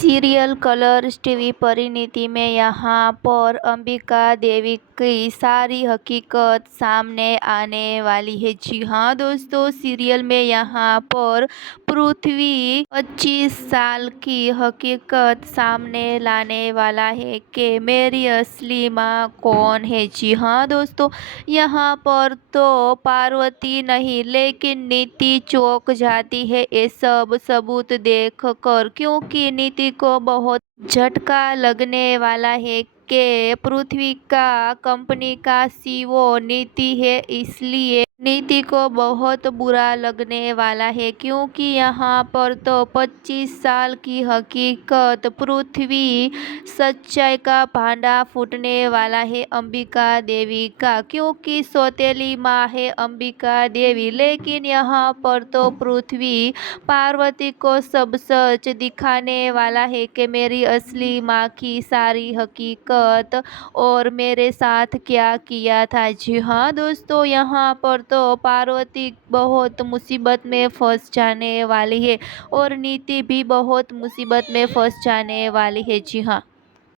Serial Colors TV परिणति में यहाँ पर अंबिका देवी की सारी हकीकत सामने आने वाली है। जी हाँ दोस्तों, सीरियल में यहाँ पर पृथ्वी 25 साल की हकीकत सामने लाने वाला है कि मेरी असली माँ कौन है। जी हाँ दोस्तों, यहाँ पर तो पार्वती नहीं लेकिन नीति चौंक जाती है ये सब सबूत देख कर, क्योंकि नीति को बहुत झटका लगने वाला है कि पृथ्वी का कंपनी का सीईओ नीति है। इसलिए नीति को बहुत बुरा लगने वाला है, क्योंकि यहाँ पर तो 25 साल की हकीकत पृथ्वी सच्चाई का भांडा फूटने वाला है अंबिका देवी का, क्योंकि सौतेली माँ है अंबिका देवी। लेकिन यहाँ पर तो पृथ्वी पार्वती को सब सच दिखाने वाला है कि मेरी असली माँ की सारी हकीकत और मेरे साथ क्या किया था। जी हाँ दोस्तों, यहाँ पर तो पार्वती बहुत मुसीबत में फंस जाने वाली है और नीति भी बहुत मुसीबत में फंस जाने वाली है। जी हाँ।